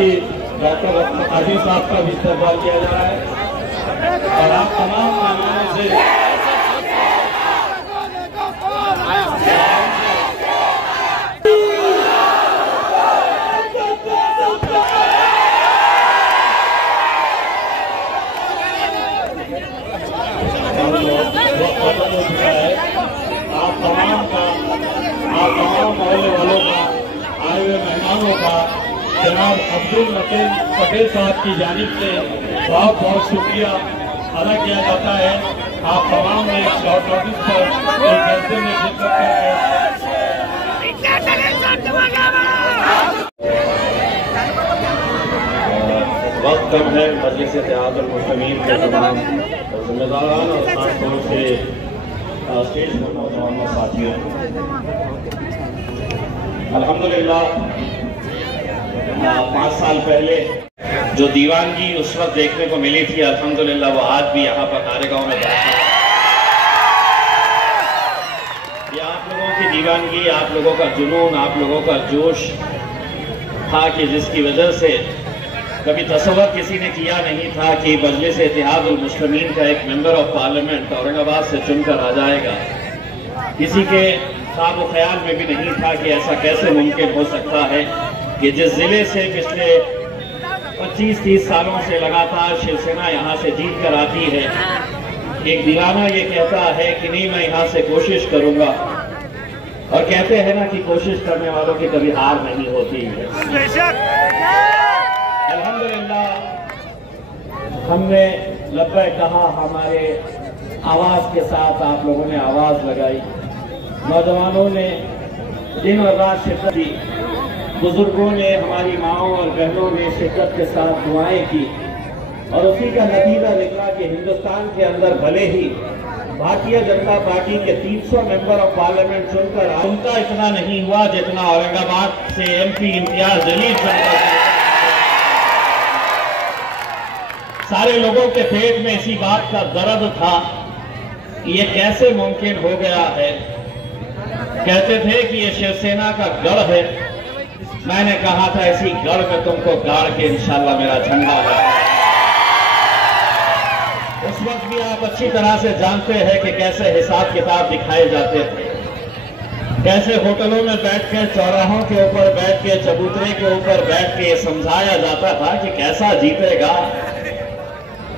साथी डॉक्टर आदिल साहब का भी इस्तेमाल किया जा रहा है और आप तमाम मेहमानों से आप तमाम मोहल्ले वालों का, आए हुए मेहमानों का जनाब अब्दुल मतीन पटेल साहब की जानिब से बहुत बहुत शुक्रिया अदा किया जाता है। आप तमाम ने शॉर्ट नोटिस पर एक जलसे में शिरकत वक्त कम है। मजलिस इत्तेहादुल मुस्लिमीन के तमाम जिम्मेदारान और खासतौर से स्टेज पर नौजवान साथियों, अल्हम्दुलिल्लाह 5 साल पहले जो दीवानगी उस वक्त देखने को मिली थी, अल्हम्दुलिल्लाह वो आज भी यहाँ पर कारेगांव में जाती है। ये आप लोगों की दीवानगी, आप लोगों का जुनून, आप लोगों का जोश था कि जिसकी वजह से कभी तसव्वुर किसी ने किया नहीं था कि मजलिस इत्तेहादुल मुस्लिमीन का एक मेंबर ऑफ पार्लियामेंट औरंगाबाद से चुनकर आ जाएगा। किसी के ख्वाब ख्याल में भी नहीं था कि ऐसा कैसे मुमकिन हो सकता है कि जिस जिले से पिछले 25-30 सालों से लगातार शिवसेना यहाँ से जीत कर आती है, एक दीवाना ये कहता है कि नहीं मैं यहाँ से कोशिश करूंगा। और कहते हैं ना कि कोशिश करने वालों की कभी हार नहीं होती है। अल्हम्दुलिल्लाह हमने लब्बैक कहा, हमारे आवाज के साथ आप लोगों ने आवाज लगाई, नौजवानों ने दिन और रात शिरकत की, बुजुर्गों ने, हमारी माओं और बहनों ने शिरकत के साथ दुआएं की और उसी का नतीजा निकला कि हिंदुस्तान के अंदर भले ही भारतीय जनता पार्टी के 300 मेंबर ऑफ पार्लियामेंट चुनकर उनका इतना नहीं हुआ जितना औरंगाबाद से MP इम्तियाज जलील चुनकर। सारे लोगों के पेट में इसी बात का दर्द था कि ये कैसे मुमकिन हो गया है। कहते थे कि ये शिवसेना का गढ़ है। मैंने कहा था इसी गढ़ में तुमको गाड़ के इंशाल्लाह मेरा झंडा है। उस वक्त भी आप अच्छी तरह से जानते हैं कि कैसे हिसाब किताब दिखाए जाते थे, कैसे होटलों में बैठ के, चौराहों के ऊपर बैठ के, चबूतरे के ऊपर बैठ के समझाया जाता था कि कैसा जीतेगा,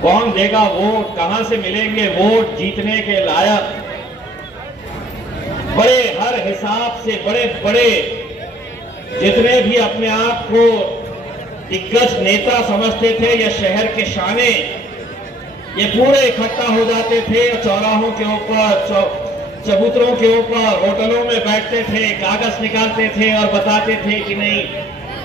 कौन देगा वोट, कहां से मिलेंगे वोट जीतने के लायक। बड़े हर हिसाब से बड़े बड़े जितने भी अपने आप को दिग्गज नेता समझते थे या शहर के शाने, ये पूरे इकट्ठा हो जाते थे चौराहों के ऊपर, चबूतरों के ऊपर, होटलों में बैठते थे, कागज निकालते थे और बताते थे कि नहीं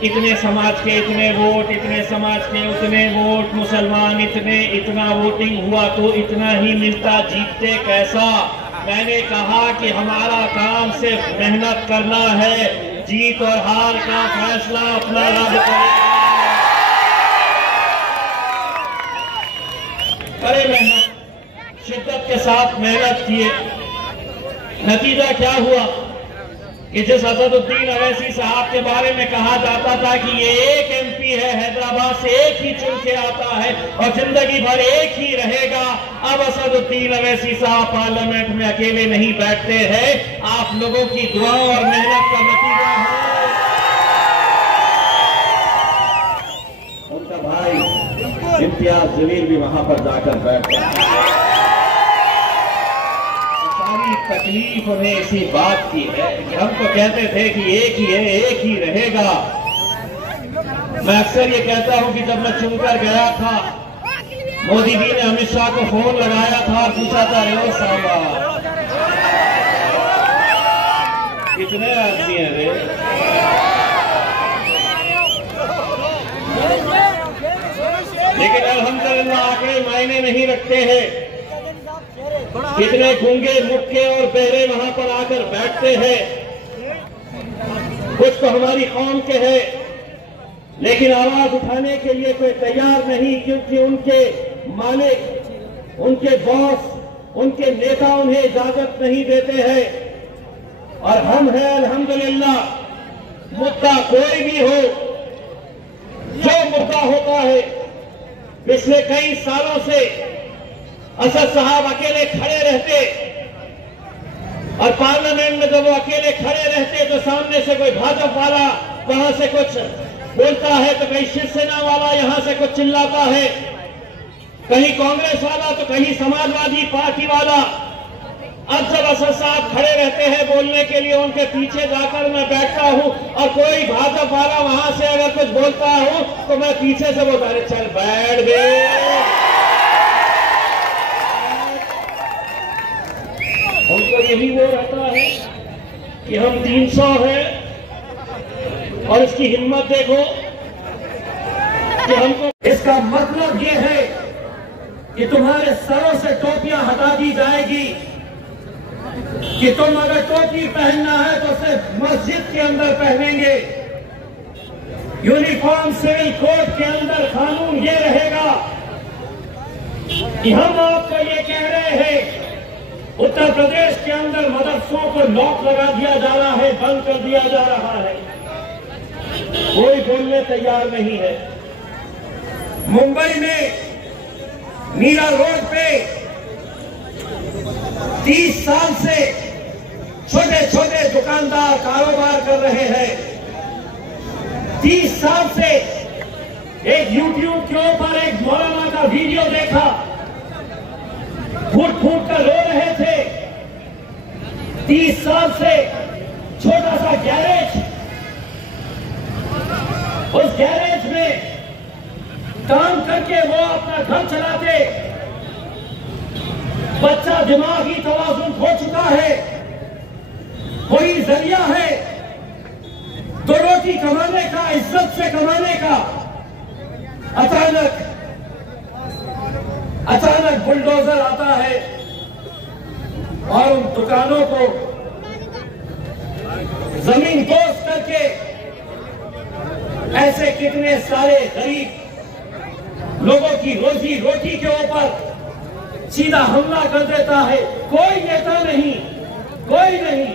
इतने समाज के इतने वोट, इतने समाज के उतने वोट, मुसलमान इतने, इतना वोटिंग हुआ तो इतना ही मिलता, जीतते कैसा। मैंने कहा कि हमारा काम सिर्फ मेहनत करना है, जीत और हार का फैसला अपना रब करेगा। बड़े मेहनत, शिद्दत के साथ मेहनत किए। नतीजा क्या हुआ कि जिस असदुद्दीन अवैसी साहब के बारे में कहा जाता था कि ये एक MP है, हैदराबाद से एक ही चुन के आता है और जिंदगी भर एक ही रहेगा, अब असदुद्दीन अवैसी साहब पार्लियामेंट में अकेले नहीं बैठते हैं, आप लोगों की दुआ और मेहनत का नतीजा है। उनका भाई इम्तियाज जलील भी वहां पर जाकर बैठता है। तकलीफ उन्हें इसी बात की है कि हम तो कहते थे कि एक ही है, एक ही रहेगा। मैं अक्सर ये कहता हूं कि जब मैं चुनकर गया था, मोदी जी ने अमित शाह को फोन लगाया था और पूछा था, रे साहब कितने आदमी हैं रे? लेकिन अल्हम्दुलिल्लाह आंकड़े मायने नहीं रखते हैं। कितने गूंगे, मुक्के और बहरे वहां पर आकर बैठते हैं। कुछ तो हमारी कौम के हैं, लेकिन आवाज उठाने के लिए कोई तैयार नहीं, क्योंकि उनके मालिक, उनके बॉस, उनके नेता उन्हें इजाजत नहीं देते हैं। और हम हैं अल्हम्दुलिल्लाह, मुद्दा कोई भी हो, जो मुद्दा होता है, पिछले कई सालों से असद साहब अकेले खड़े रहते और पार्लियामेंट में जब वो अकेले खड़े रहते तो सामने से कोई भाजपा वाला वहां से कुछ बोलता है तो कहीं शिवसेना वाला यहां से कुछ चिल्लाता है, कहीं कांग्रेस वाला तो कहीं समाजवादी पार्टी वाला। अब जब असद साहब खड़े रहते हैं बोलने के लिए, उनके पीछे जाकर मैं बैठता हूं और कोई भाजपा वाला वहां से अगर कुछ बोलता हूं तो मैं पीछे से बोलता अरे चल बैठ गए। उनको यही वो रहता है कि हम 300 हैं और इसकी हिम्मत देखो कि हमको। इसका मतलब ये है कि तुम्हारे सरों से टोपियां हटा दी जाएगी कि तुम अगर टोपी पहनना है तो सिर्फ मस्जिद के अंदर पहनेंगे। यूनिफॉर्म सिविल कोड के अंदर कानून ये रहेगा कि हम आपको ये कह रहे हैं उत्तर प्रदेश के अंदर मदरसों को लॉक लगा दिया जा रहा है, बंद कर दिया जा रहा है, कोई बोलने तैयार नहीं है। मुंबई में मीरा रोड पे 30 साल से छोटे छोटे दुकानदार कारोबार कर रहे हैं। 30 साल से एक YouTube के ऊपर एक मौलाना का वीडियो देखा, फूट फूट कर रो रहे थे। 30 साल से छोटा सा गैरेज, उस गैरेज में काम करके वो अपना घर चलाते। बच्चा दिमागी तवाज़ुन खो चुका है, कोई जरिया है दो रोटी कमाने का, इज्जत से कमाने का। अचानक बुलडोजर आता है और उन दुकानों को जमीन दोस्त करके ऐसे कितने सारे गरीब लोगों की रोजी रोटी के ऊपर सीधा हमला कर देता है। कोई नेता नहीं, कोई नहीं।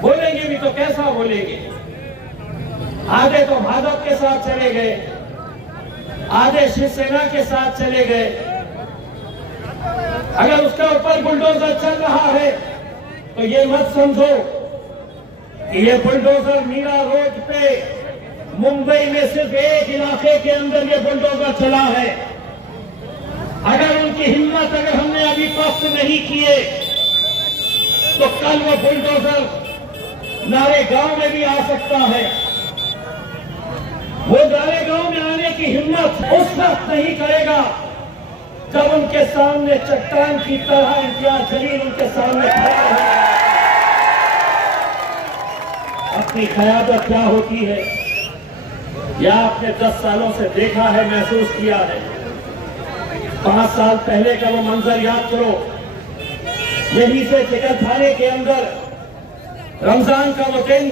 बोलेंगे भी तो कैसा बोलेंगे? आधे तो भाजपा के साथ चले गए, आधे शिवसेना के साथ चले गए। अगर उसके ऊपर बुलडोजर चल रहा है तो ये मत समझो कि ये बुलडोजर मीरा रोड पे मुंबई में सिर्फ एक इलाके के अंदर ये बुलडोजर चला है। अगर उनकी हिम्मत अगर हमने अभी पस्त नहीं किए तो कल वो बुलडोजर नारे गांव में भी आ सकता है। वो नारे गांव में आने की हिम्मत उस वक्त नहीं करेगा जब उनके सामने चट्टान की तरह इम्तियाज जलील उनके सामने खड़ा है। अपनी क़यादत क्या होती है या आपने 10 सालों से देखा है, महसूस किया है। 5 साल पहले का वो मंजर याद करो, यहीं से चिकन थाने के अंदर रमजान का वो दिन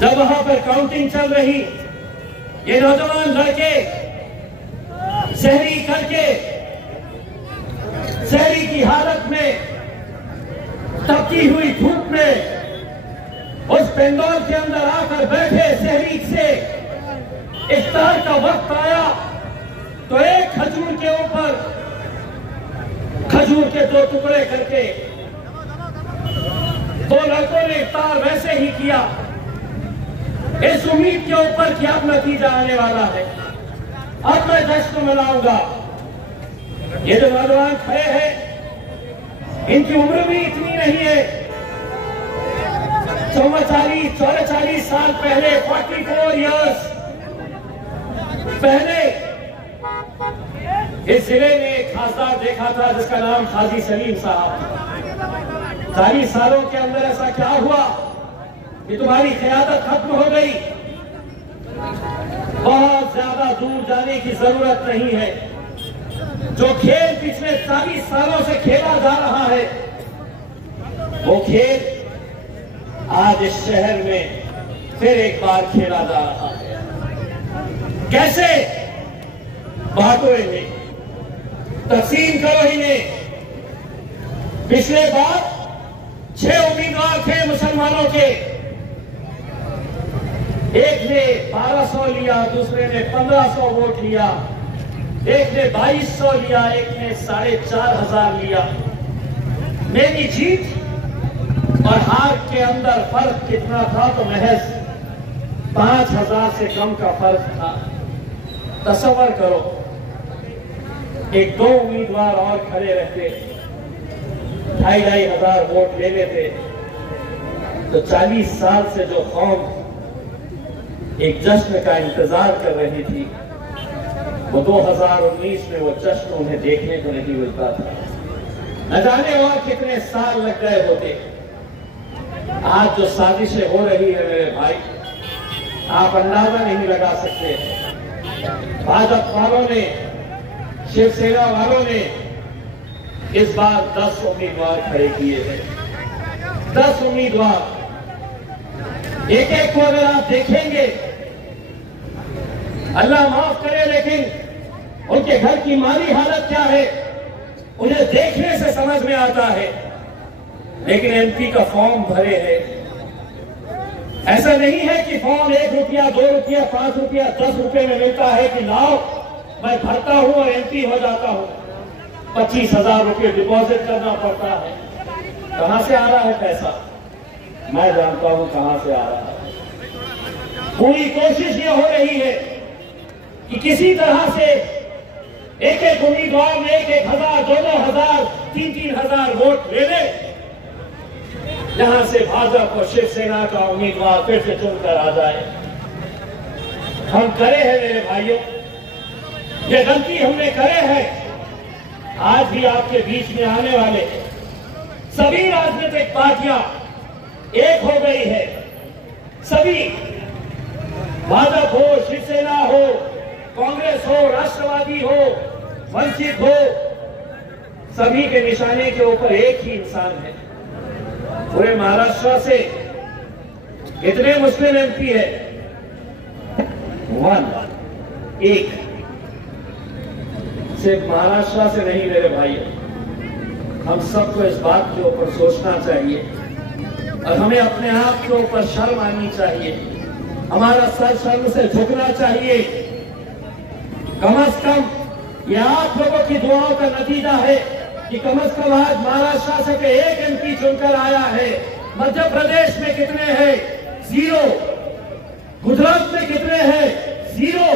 जब वहां पर काउंटिंग चल रही, ये नौजवान लड़के सहरी करके सहरी की हालत में तपती हुई धूप में उस पेंडोल के अंदर आकर बैठे। सहरी से इफ्तार का वक्त आया तो एक खजूर के ऊपर खजूर के 2 टुकड़े करके 2 लड़कों ने इफ्तार वैसे ही किया, इस उम्मीद के ऊपर कि अब नतीजा आने वाला है, अब मैं जश्न मनाऊंगा। ये जो नौजवान खड़े हैं इनकी उम्र भी इतनी नहीं है। 44 साल पहले, 44 इयर्स पहले इस जिले में एक खासदार देखा था जिसका नाम हाजी सलीम साहब। 40 सालों के अंदर ऐसा क्या हुआ कि तुम्हारी क़यादत खत्म हो गई? बहुत ज्यादा दूर जाने की जरूरत नहीं है। जो खेल पिछले 40 सालों से खेला जा रहा है वो खेल आज इस शहर में फिर एक बार खेला जा रहा है। कैसे? बांटो इन्हें, तकसीम करो इन्हें। पिछले बार 6 उम्मीदवार थे मुसलमानों के, एक ने 1200 लिया, दूसरे ने 1500 वोट लिया, एक ने 2200 लिया, एक ने 4500 लिया। मेरी जीत और हार के अंदर फर्क कितना था? तो महज 5000 से कम का फर्क था। तसव्वुर करो, एक दो उम्मीदवार और खड़े रहते, 2500 वोट ले लेते, तो 40 साल से जो कौम एक जश्न का इंतजार कर रही थी, वो 2019 में वो जश्न उन्हें देखने को नहीं मिलता था। न जाने और कितने साल लग गए होते। आज जो साजिशें हो रही है मेरे भाई, आप अंदाजा नहीं लगा सकते। भाजपा वालों ने, शिवसेना वालों ने इस बार 10 उम्मीदवार खड़े किए हैं। 10 उम्मीदवार, एक एक को अगर आप देखेंगे, अल्लाह माफ करे, लेकिन उनके घर की माली हालत क्या है उन्हें देखने से समझ में आता है। लेकिन एमपी का फॉर्म भरे है। ऐसा नहीं है कि फॉर्म 1 रुपया, 2 रुपया, 5 रुपया, 10 रुपये में मिलता है कि लाओ मैं भरता हूं और एमपी हो जाता हूं। 25,000 रुपये डिपॉजिट करना पड़ता है। कहां से आ रहा है पैसा? मैं जानता हूं कहां से आ रहा है। पूरी कोशिश ये हो रही है कि किसी तरह से एक एक उम्मीदवार में 1,000, 2,000, 3,000 वोट ले ले, जहां से भाजपा और शिवसेना का उम्मीदवार फिर से चुनकर आ जाए। हम करे हैं मेरे भाइयों, ये गलती हमने करे हैं। आज भी आपके बीच में आने वाले सभी राजनीतिक पार्टियां एक हो गई है। सभी, भाजपा हो, शिवसेना हो, कांग्रेस हो, राष्ट्रवादी हो, वंचित हो, सभी के निशाने के ऊपर एक ही इंसान है। पूरे महाराष्ट्र से कितने मुस्लिम एमपी है? 1। सिर्फ महाराष्ट्र से नहीं मेरे भाई, हम सबको इस बात के ऊपर सोचना चाहिए और हमें अपने आप के ऊपर शर्म आनी चाहिए। हमारा सर शर्म से झुकना चाहिए। कम से कम ये आप लोगों की दुआओं का नतीजा है कि कम से कम आज महाराष्ट्र से एक एमपी चुनकर आया है। मध्य प्रदेश में कितने हैं? 0। गुजरात में कितने हैं? 0।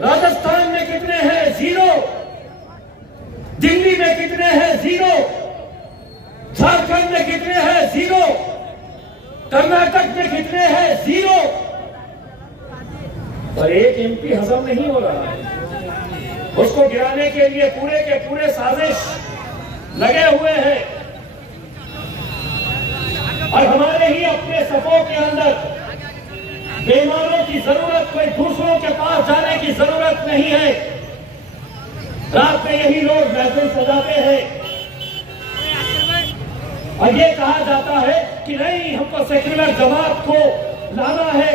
राजस्थान में कितने हैं? 0। दिल्ली में कितने हैं? 0। झारखंड में कितने हैं? 0। कर्नाटक में कितने हैं? 0। और एक एमपी हजम नहीं हो रहा है। उसको गिराने के लिए पूरे के पूरे साजिश लगे हुए हैं। और हमारे ही अपने सपों के अंदर बेमारों की जरूरत, कोई दूसरों के पास जाने की जरूरत नहीं है। रात में यही लोग महफिल सजाते हैं और ये कहा जाता है कि नहीं, हमको सेक्युलर जमात को लाना है।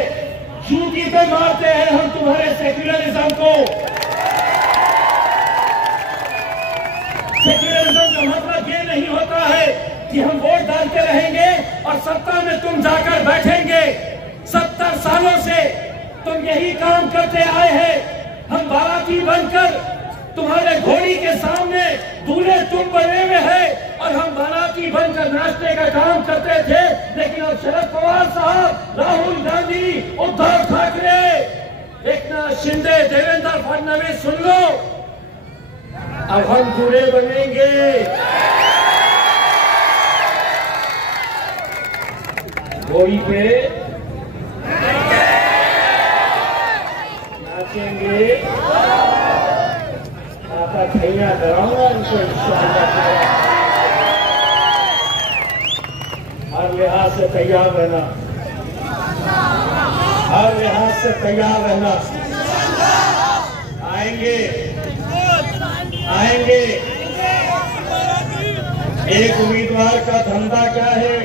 चूटी पे मारते हैं हम तुम्हारे सेक्युलरिज्म को। सेक्युलरिज्म का मतलब ये नहीं होता है कि हम वोट डालते रहेंगे और सत्ता में तुम जाकर बैठेंगे। 70 सालों से तुम यही काम करते आए हैं। हम बाराती बनकर तुम्हारे घोड़ी के सामने दूल्हे तुम बने हुए हैं और हम बाराती बनकर नाचने का काम करते थे। लेकिन अब शरद पवार साहब, राहुल गांधी, उद्धव ठाकरे, एकनाथ शिंदे, देवेंद्र फडणवीस, सुन लो, अब हम दूल्हे बनेंगे। घोड़ी पे नाचेंगे। आपका खैया कराऊंगा इनको इंशाअल्लाह। हर लिहाज से तैयार रहना, हर लिहाज से तैयार रहना। आएंगे, आएंगे। एक उम्मीदवार का धंधा क्या है?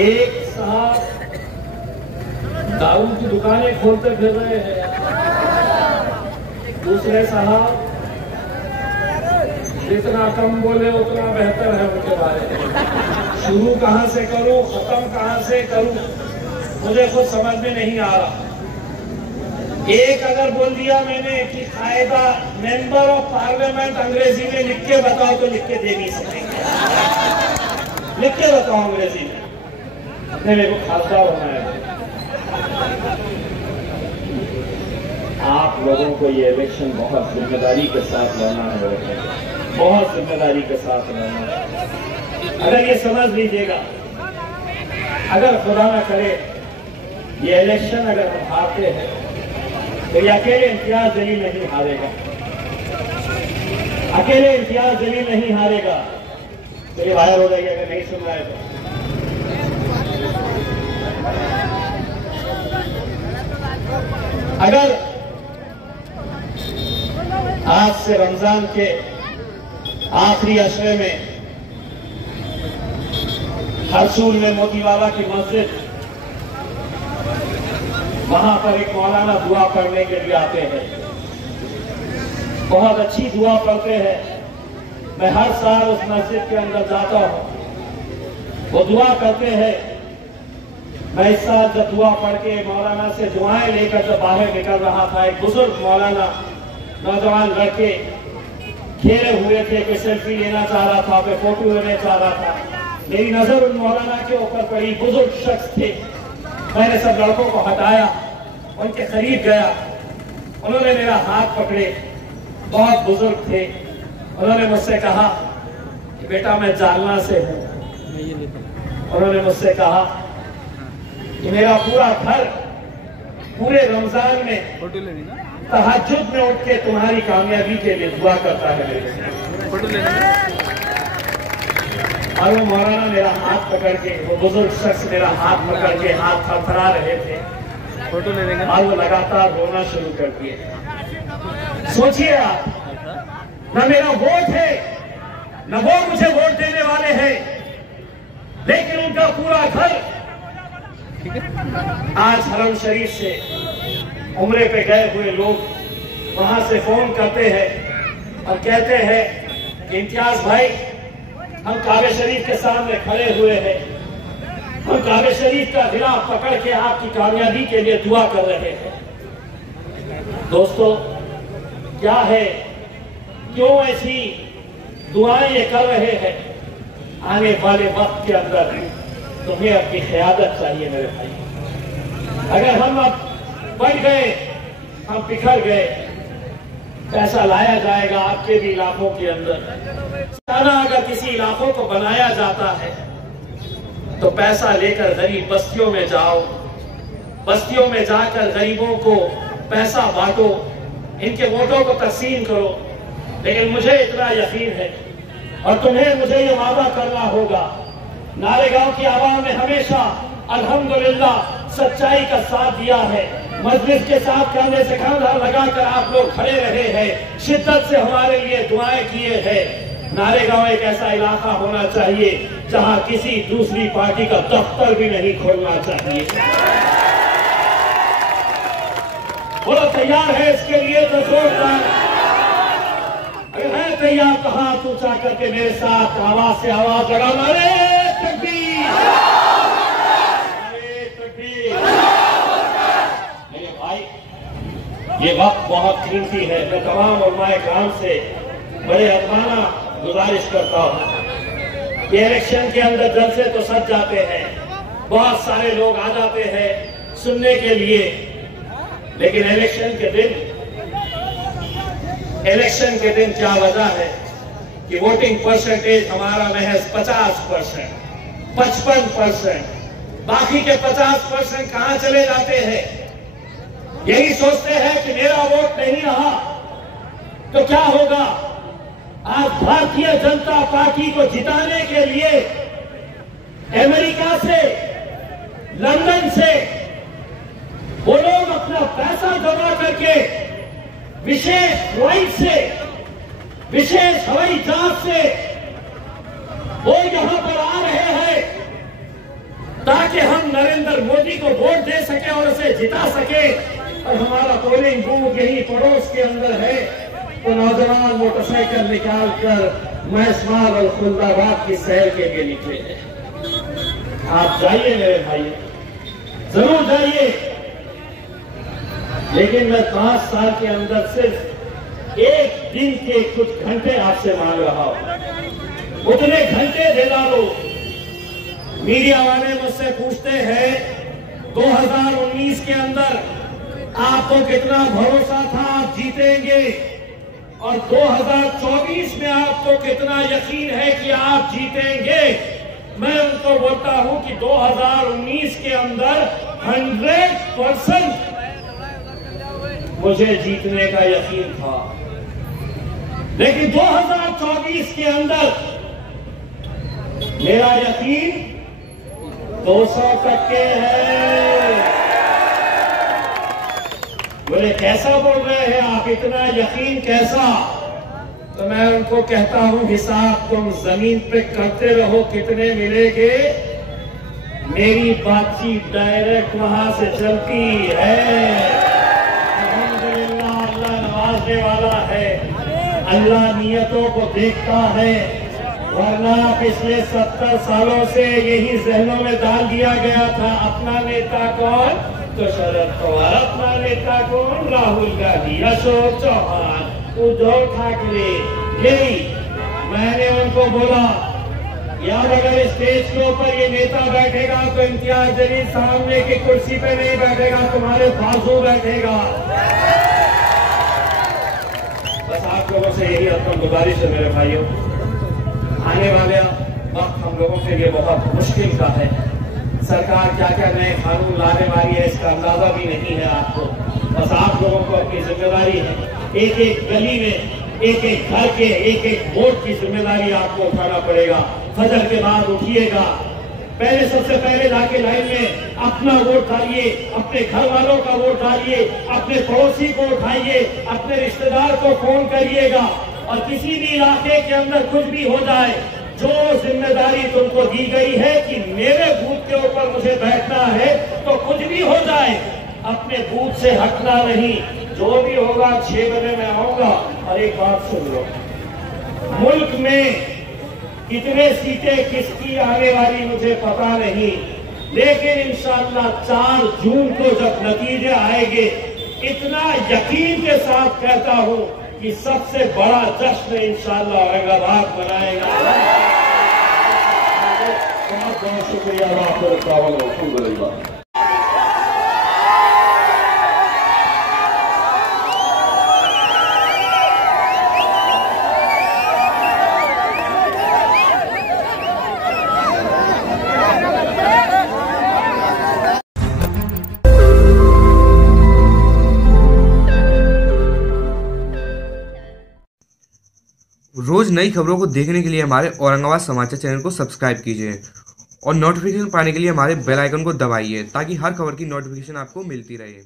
एक साहब दारू की दुकानें खोलते फिर रहे हैं, दूसरे साहब जितना कम बोले उतना बेहतर है उनके बारे में। शुरू कहां से करूं, खत्म कहां से करूं, मुझे खुद समझ में नहीं आ रहा। एक अगर बोल दिया मैंने कि कायदा मेंबर ऑफ पार्लियामेंट अंग्रेजी में लिख के बताओ, तो लिख के दे नहीं सकेंगे। लिख के बताओ अंग्रेजी में, अपने मेरे को खासदार होना है। आप लोगों को ये इलेक्शन बहुत जिम्मेदारी के साथ लड़ना है, बहुत जिम्मेदारी के साथ लड़ना है। अगर ये समझ लीजिएगा, अगर खुदा न करे ये इलेक्शन अगर हम हारते हैं तो ये अकेले इम्तियाज जलील नहीं हारेगा, अकेले इम्तियाज जलील नहीं हारेगा। तो ये वायर हो जाएगी अगर नहीं सुन रहा है तो। अगर आज से रमजान के आखिरी अशरे में हरसूल में मोती बाबा की मस्जिद, वहां पर एक मौलाना दुआ पढ़ने के लिए आते हैं, बहुत अच्छी दुआ पढ़ते हैं। मैं हर साल उस मस्जिद के अंदर जाता हूं, वो दुआ करते हैं। मैं इस साल जब दुआ पढ़ के मौलाना से दुआएं लेकर जब बाहर निकल रहा था, एक बुजुर्ग मौलाना नौजवान लड़के खेले हुए थे, कोई सेल्फी लेना चाह रहा था, कोई फोटो लेना चाह रहा था। मेरी नजर उन मौलाना के ऊपर पड़ी, बुजुर्ग शख्स थे। मैंने सब लड़कों को हटाया, उनके करीब गया, उन्होंने मेरा हाथ पकड़े, बहुत बुजुर्ग थे। उन्होंने मुझसे कहा कि बेटा मैं जालना से हूं। उन्होंने मुझसे कहा कि मेरा पूरा घर पूरे रमजान में तहज्जुद में उठ के तुम्हारी कामयाबी के लिए दुआ करता है मेरे से। और वो मौलाना मेरा हाथ पकड़ के, वो बुजुर्ग शख्स मेरा हाथ पकड़ के हाथ थरथरा रहे थे, फोटो ले लेंगे, और वो लगातार रोना शुरू कर दिए। सोचिए आप, न मेरा वोट है, न वो मुझे वोट देने वाले हैं, लेकिन उनका पूरा घर आज हरम शरीफ से उम्रे पे गए हुए लोग वहां से फोन करते हैं और कहते हैं कि इम्तियाज भाई, हम काबे शरीफ के सामने खड़े हुए हैं, हम काबे शरीफ का गिलाफ पकड़ के आपकी कामयाबी के लिए दुआ कर रहे हैं। दोस्तों, क्या है, क्यों ऐसी दुआएं ये कर रहे हैं? आने वाले वक्त के अंदर तुम्हें अपनी क़यादत चाहिए मेरे भाई। अगर हम अब बढ़ गए, हम बिखर गए, पैसा लाया जाएगा आपके भी इलाकों के अंदर। अगर किसी इलाकों को बनाया जाता है तो पैसा लेकर गरीब बस्तियों में जाओ, बस्तियों में जाकर गरीबों को पैसा बांटो, इनके वोटों को तकसीम करो। लेकिन मुझे इतना यकीन है और तुम्हें मुझे ये वादा करना होगा, नारेगांव की आवाम ने हमेशा अल्हम्दुलिल्लाह सच्चाई का साथ दिया है, मजलिस के साथ कंधे से कंधा लगाकर आप लोग खड़े रहे हैं, शिद्दत से हमारे लिए दुआएं किए हैं। नारेगांव एक ऐसा इलाका होना चाहिए जहां किसी दूसरी पार्टी का दफ्तर भी नहीं खोलना चाहिए। वो तैयार है इसके लिए तो जोरदार, अगर है तैयार तो हाथ ऊंचा करके मेरे साथ आवाज से आवाज लगाना, अरे तकबीर, अरे तकबीर। मेरे भाई, ये वक्त बहुत कीमती है। मैं तमाम उलमाए किराम से बड़े अदमाना गुजारिश करता हूं कि इलेक्शन के अंदर जलसे तो सज जाते हैं, बहुत सारे लोग आ जाते हैं सुनने के लिए, लेकिन इलेक्शन के दिन क्या वजह है कि वोटिंग परसेंटेज हमारा महज 50%, 55%, बाकी के 50% कहां चले जाते हैं? यही सोचते हैं कि मेरा वोट नहीं रहा तो क्या होगा। आज भारतीय जनता पार्टी को जिताने के लिए अमेरिका से, लंदन से वो लोग अपना पैसा जमा करके विशेष फ्लाइट से, विशेष हवाई जहाज से वो यहां पर आ रहे हैं ताकि हम नरेंद्र मोदी को वोट दे सके और उसे जिता सके। और हमारा पोलिंग बूथ यही पड़ोस के अंदर है, वो नौजवान मोटरसाइकिल निकाल कर मैसमार और खुलदाबाद की सैर के लिए निकले हैं। आप जाइए मेरे भाई, जरूर जाइए, लेकिन मैं 5 साल के अंदर सिर्फ एक दिन के कुछ घंटे आपसे मांग रहा हूं, उतने घंटे दिला लो। मीडिया वाले मुझसे पूछते हैं 2019 के अंदर आपको कितना भरोसा था आप जीतेंगे, और 2024 में आपको कितना यकीन है कि आप जीतेंगे। मैं उनको बोलता हूं कि 2019 के अंदर 100% मुझे जीतने का यकीन था, लेकिन 2024 के अंदर मेरा यकीन 200% है। बोले कैसा बोल रहे हैं आप, इतना यकीन कैसा? तो मैं उनको कहता हूं हिसाब तुम जमीन पे करते रहो कितने मिलेंगे, मेरी बातचीत डायरेक्ट वहां से चलती है। अल्हम्दुलिल्लाह, अल्लाह नवाजने वाला है, अल्लाह नियतों को देखता है। वरना पिछले 70 सालों से यही जहनों में डाल दिया गया था, अपना नेता कौन तो शरद पवार, अपना नेता कौन राहुल गांधी, अशोक चौहान, उद्धव ठाकरे। यही मैंने उनको बोला यार, अगर स्टेज के ऊपर ये नेता बैठेगा तो इम्तियाज जलील सामने की कुर्सी पे नहीं बैठेगा, तुम्हारे बाजू बैठेगा। बस आप लोगों से यही अपना गुजारिश है मेरे भाइयों, आने वाले वक्त हम लोगों के लिए बहुत मुश्किल का है। सरकार क्या क्या नए कानून लाने वाली है इसका अंदाजा भी नहीं है आपको। बस आप लोगों को अपनी जिम्मेदारी है, एक एक गली में, एक एक घर के, एक एक वोट की जिम्मेदारी आपको उठाना पड़ेगा। फजर के बाद उठिएगा, पहले सबसे पहले जाके लाइन में अपना वोट डालिए, अपने घर वालों का वोट डालिए, अपने पड़ोसी को उठाइए, अपने रिश्तेदार को फोन करिएगा। और किसी भी इलाके के अंदर कुछ भी हो जाए, जो जिम्मेदारी तुमको दी गई है कि मेरे बूथ के ऊपर मुझे बैठना है, तो कुछ भी हो जाए अपने बूथ से हटना नहीं। जो भी होगा 6 बजे मैं आऊंगा। और एक बात सुन लो, मुल्क में कितने सीटें किसकी आने वाली मुझे पता नहीं, लेकिन इंशाअल्लाह 4 जून को जब नतीजे आएंगे, इतना यकीन के साथ कहता हूं कि सबसे बड़ा जश्न इंशाअल्लाह औरंगाबाद मनाएगा। बहुत बहुत शुक्रिया आपको। रोज नई खबरों को देखने के लिए हमारे औरंगाबाद समाचार चैनल को सब्सक्राइब कीजिए और नोटिफिकेशन पाने के लिए हमारे बेल आइकन को दबाइए ताकि हर खबर की नोटिफिकेशन आपको मिलती रहे।